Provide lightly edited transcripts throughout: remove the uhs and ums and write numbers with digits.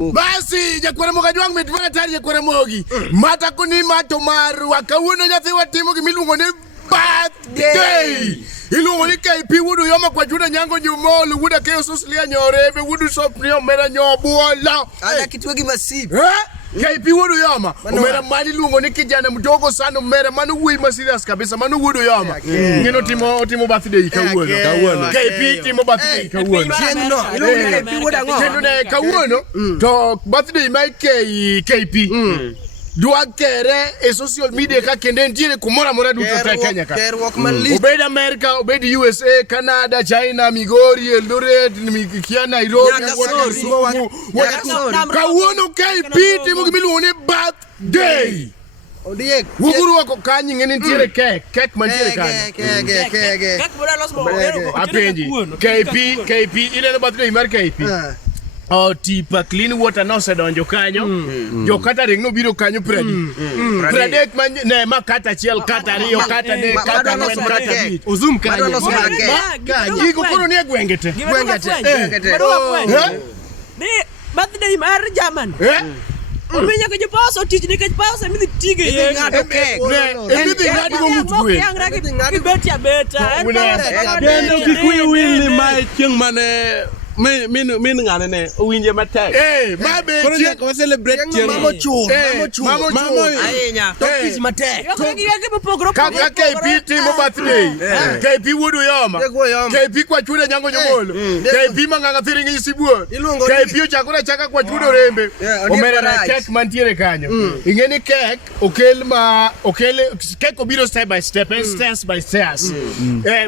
Basi jakwara moga jwang mitwana tari jakwara mogi. Mata kuni mato maru kawuono nyathi watimo gimiluongo ni birthday. Iluongo ni KP wuod uyoma kwa juda nyango nyumol wuda keyo suslia nyorebe wudu sopni omera nyobuola. Ada kitwa gi masip. KP wuod uyoma omera mali luongo ni kijana mdogo sana omera manu wuoi ma serious kabisa manu wuod uyoma. Ngino timo birthday kawuono. KP timo birthday kawuono. Chiengno iluongo ni KP wuod ango. Chiengno ne kawuono to birthday mai KP. Dua kere e social media ka kende ntiere kumora mora duto te Kenya ka. Obed America, obed USA, Canada, China, Migori, Eldoret, Kia Nairobi, kawuono KP timo gimiluongo ni birthday. Ondiek. Wuguru wako kanyi ngeni ntiere kek mantiere kanyi. Kek bora los mo. Apenji. KP ile no birthday mar KP. Tipa clean water no se donjo kanyo. Jo kata ring no biro kanyo Predek man ne ma kata chiel kata rio kata de kata no kata bit. Ozoom kanyo. Iko kono ni gwengete. Ni birthday mar German. Ominya ke paso tich ni ke paso mi tige ye ngado kek. Everything ngado go mutwe. Ngado beta beta. Bendo kikuyu wili mai chieng mane min ngane ne winje matek. Ma be chieng ko celebrate chieng Mamo chu. Ainya. Tokis matek. Kaka KP timo birthday. KP wuod uyoma. KP kwa chude nyango nyomolo. KP manganga thiringi isibuor. KP ochakore chaka kwa chudo rembe. Omera kek mantiere kanyo. Ingeni kek okel kek obiro step by step stairs by stairs.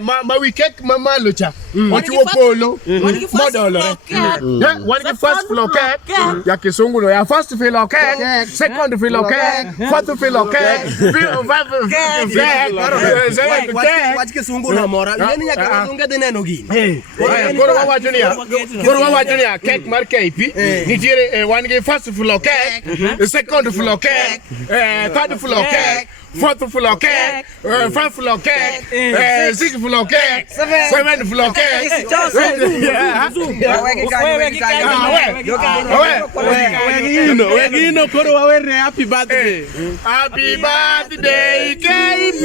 Ma wi kek mamalo cha. Ochuo polo. Modolore. One the first floor cake. Ya kisungu no ya first floor cake. Second floor cake. Fourth floor cake. Wach kisungu no mora. Yeni nyaka wazunge de neno gi. Koro wacho ni cake mar KP. Nitiere one the first floor cake. Second floor cake. Third floor cake. Fourth floor cake, fifth floor cake, sixth floor cake, seventh floor cake. Koro wawere happy birthday. Happy birthday KP.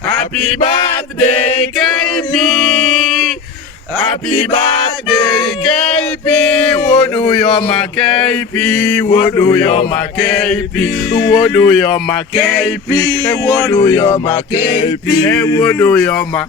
Happy birthday KP. Happy birthday KP. Wuod uyoma KP. Wuod uyoma KP. Wuod uyoma KP. Wuod uyoma KP. Wuod uyoma